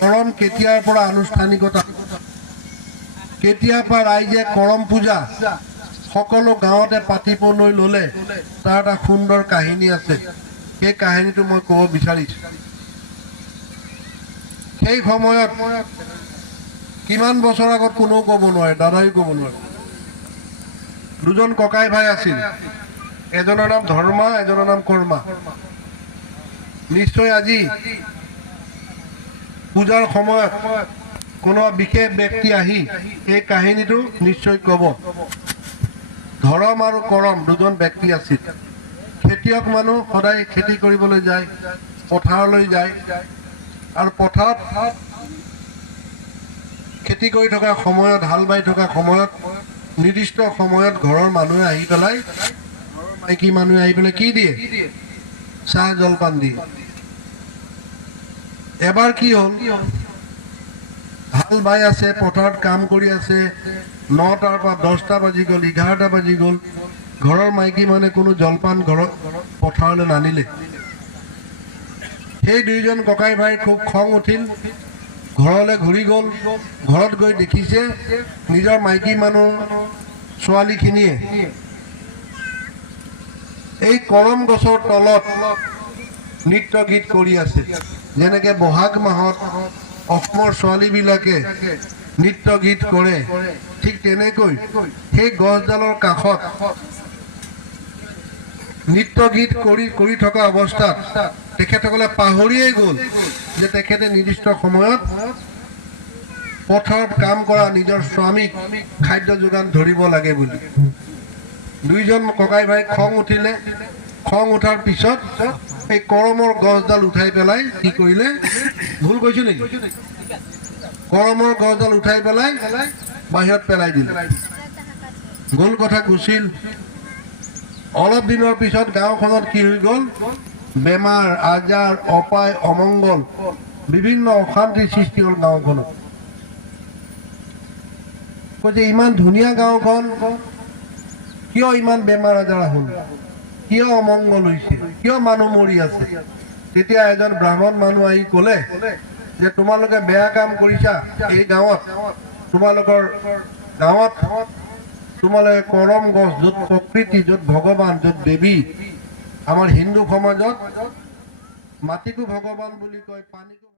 करम केतियार পৰা আনুষ্ঠানিকতা কেতিয়াৰ পৰা ৰাইজে কৰম পূজা সকলো গাঁৱতে পাতিবলৈ ললে তাৰ এটা সুন্দৰ কাহিনী আছে সেই কাহিনীটো মই ক'ব বিচাৰিছো সেই সময়ত কিমান বছৰ আগত কোনো ক'ব নোৱাৰে দাদাই ক'ব নোৱাৰে দুজন ককাই ভাই আছিল এজনৰ নাম ধৰ্মা এজনৰ নাম কৰ্মা নিশ্চয় আজি পূজাৰ সময়ত কোনো বিশেষ ব্যক্তি আহি এই কাহিনীটো নিশ্চয় ক'ব ধৰ্ম আৰু কৰম দুজন ব্যক্তি আছিল খেতিয়ক মানুহ সদায় খেতি কৰিবলৈ যায় পথাৰলৈ যায় আৰু পথাৰত খেতি কৰি থকা সময়ত হাল বাই থকা সময়ত নিৰ্দিষ্ট সময়ত ঘৰৰ মানুহে আহি পেলাই মাইকী মানুহে আহি পেলাই কি দিয়ে চাহ জলপান দিয়ে এবাৰ কি হল হাল বাই আছে পথাৰত কাম কৰি আছে 9টাৰ পৰা 10টা বাজি গ'ল 11টা বাজি গ'ল ঘৰৰ মাইকী মানে কোনো জলপান ঘৰত পথাৰলৈ নানিলে সেই দুইজন ককাই ভাই খুব খং উঠিল ঘৰলৈ ঘূৰি গ'ল ঘৰত গৈ দেখিছে নিজৰ মাইকী মানুহ ছোৱালীখিনিয়ে এই কৰম গছৰ তলত নৃত্য গীত কৰি আছে যেনেকে বহাগ মাহত অসমৰ ছোৱালীবিলাকে নৃত্য গীত কৰে ঠিক তেনেকৈ সেই গছডালৰ কাষত নৃত্য গীত কৰি থকা অৱস্থাত তেখেতসকলে পাহৰিয়ে গ'ল যে তেখেতে নিৰ্দিষ্ট সময়ত পথাৰত কাম কৰা নিজৰ স্বামীক খাদ্য যোগান ধৰিব লাগে বুলি দুইজন ককাই ভাই খং উঠিলে খং উঠাৰ পিছত এই কৰমৰ গছডাল উঠাই পেলাই কি কৰিলে ভুল কৈছো নেকি কৰমৰ গছডাল উঠাই পেলাই বাহিৰত পেলাই দিলে গ'ল কথা গুছিল অলপ দিনৰ পিছত গাঁওখনত কি হৈ গ'ল বেমাৰ আজাৰ অপায় অমংগল বিভিন্ন অশান্তিৰ সৃষ্টি হ'ল গাঁওখনত কৈছে ইমান ধুনীয়া গাঁওখন কিয় ইমান বেমাৰ আজাৰ হ'ল কিয় অমংগল হৈছে কিয় মানুহ মৰি আছে তেতিয়া এজন ব্ৰাহ্মণ মানুহ আহি ক'লে যে তোমালোকে বেয়া কাম কৰিছা এই গাঁৱত তোমালোকৰ গাঁৱত তোমালোকে কৰম গছ য'ত প্ৰকৃতি য'ত ভগৱান য'ত দেৱী আমাৰ হিন্দু সমাজত মাটিকো ভগৱান বুলি কয় পানীকো